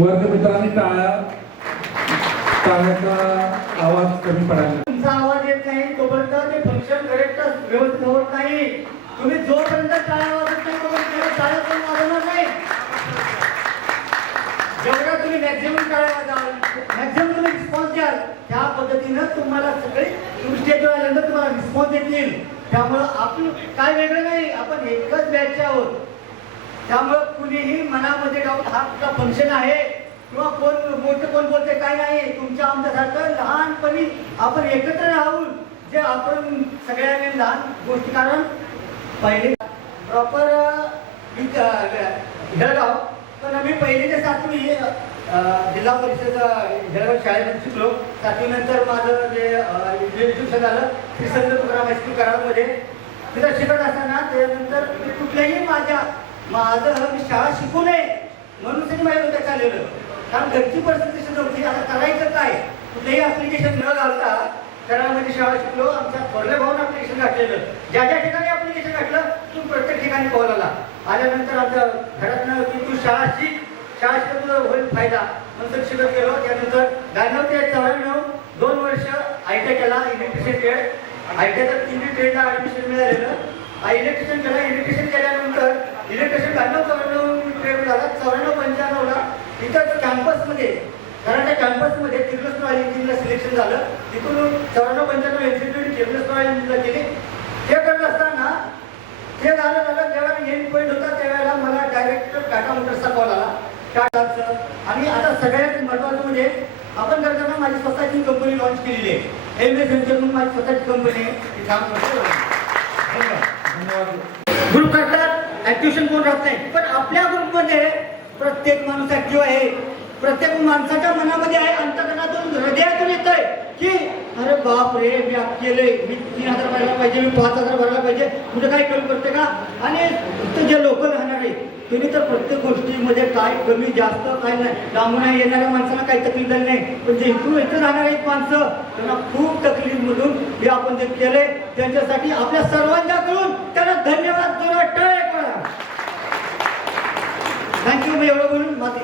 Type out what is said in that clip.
वर्ग मित्रांनी टाळ्याचा आवाज कमी पडायला. तुमचा आवाज येत नाही तोपर्यंत ते फंक्शन करेक्ट व्यवस्थित होत नाही. तुम्ही जोपर्यंत टाळ्या वाजत नाही तोपर्यंत टाळ्या पण वाजवणार नाही. जेवढा तुम्ही मॅक्झिमम टाळ्या वाजवाल, मॅक्झिमम तुम्ही रिस्पॉन्स द्याल, त्या पद्धतीनं तुम्हाला सगळे तुम्ही स्टेजवर आल्यानंतर तुम्हाला रिस्पॉन्स देतील. त्यामुळं आपण काय वेगळं नाही, आपण एकच बॅच आहोत. त्यामुळं कुणीही मनामध्ये डाऊट हा कुठला फंक्शन आहे किंवा कोण मोठं कोण बोलते काय नाही. तुमच्या आमच्यासारखं लहानपणी आपण एकत्र राहून जे आपण सगळ्यांनी लहान गोष्टी, कारण पहिले प्रॉपर जळगाव, पण आम्ही पहिली ते 7वी जिल्हा परिषद जळगाव शाळेमध्ये शिकलो. 7वी नंतर माझं जे एज्युकेशन झालं श्री संत तुकाराम हायस्कूल कराडमध्ये. तिथं शिकत असताना त्यानंतर कुठल्याही माझं मी शाळा शिकू नये म्हणून तरी माझ्या डोक्यात चाललेलं, कारण घरची परिस्थिती सुद्धा होती. आता करायचं काय, कुठलेही ऍप्लिकेशन न घालता कराडमध्ये शाळा शिकलो. आमच्या थोरल्या भाऊन ऍप्लिकेशन घातलेलं, ज्या ज्या ठिकाणी ऍप्लिकेशन घातलं तू प्रत्येक ठिकाणी कॉल आला. आल्यानंतर आमच्या घरातनं की तू शाळा शिक, शाळा शिकत तुझा होईल फायदा, नंतर शिकत गेलो. त्यानंतर 92 ते 94 2 वर्ष ITI केला, इलेक्ट्रिशियन ट्रेड. ITI तर 3 ट्रेडला ऍडमिशन मिळालेलं. इलेक्ट्रिशियन केला. इलेक्ट्रिशियन केल्यानंतर इलेक्ट्रिशियन 92-94 ट्रेड झाला. 94-95ला इथं कॅम्पसमध्ये, कराडच्या कॅम्पसमध्ये किर्लोस्कर इंजिनिअरला सिलेक्शन झालं. तिथून 94-95 एक्झिक्युटिव्ह किर्लोस्कर इंजिनिअरला केली. ते करत असताना ते झालं जेव्हा एंड पॉईंट होता त्यावेळेला मला डायरेक्ट टाटा मोटर्सचा कॉल आला. टाटाचं. आणि आता सगळ्यात महत्त्वाचं म्हणजे आपण करताना माझी स्वतःची कंपनी लॉन्च केलेली आहे. MS व्हेंचर म्हणून माझी स्वतःची कंपनी आहे. ती काम करतो. ग्रुप करतात, ऍक्टिव्हेशन कोण राहत नाही, पण आपल्या ग्रुपमध्ये प्रत्येक माणूस ऍक्टिव्ह आहे. प्रत्येक माणसाच्या मनामध्ये आहे, अंतकरणातून हृदयातून येतंय की अरे बाप रे, मी केलंय, मी 3000 भरायला पाहिजे, मी 5000 भरायला पाहिजे, कुठे काय कमी पडते का. आणि जे लोकल राहणारे तुम्ही तर प्रत्येक गोष्टीमध्ये काय कमी जास्त काय नाही, लांबून येणाऱ्या माणसाला काही तकलीफ झाली नाही, पण जे इथं राहणारे माणसं त्यांना खूप तकलीफमधून हे आपण जे केलंय त्यांच्यासाठी आपल्या सर्वांच्याकडून त्यांना धन्यवाद देणं. थँक्यू. मी एवढं बोलून माती